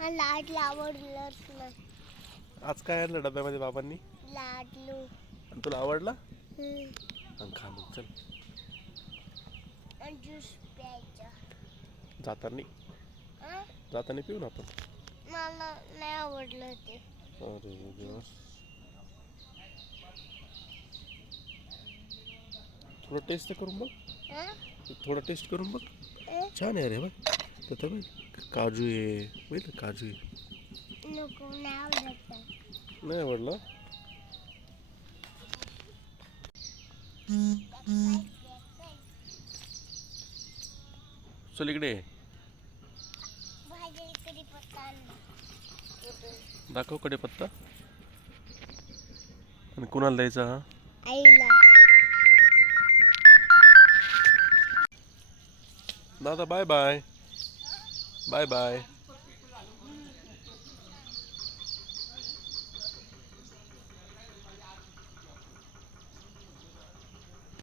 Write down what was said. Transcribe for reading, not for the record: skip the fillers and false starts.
लाडला आवडलंच ना. आज काय आणलं डब्यामध्ये बाबांनी? लाडलू. आणि तुला आवडला? आणि खा मग चल. आणि ज्यूस प्यायचा. जाताना पिऊ ना आपण. मला नाही आवडलं ते. अरे देवा. थोडं टेस्ट करून बघ. थोडं टेस्ट करून बघ. छान आहे रे बघ. तर बघ काजू आहे बघितलं काजू आहे. नको नाही आवडत. नाही आवडलं. चल इकडे दाखव कढीपत्ता. आणि कुणाला द्यायचा हा? आईला. दादा बाय बाय. Bye bye.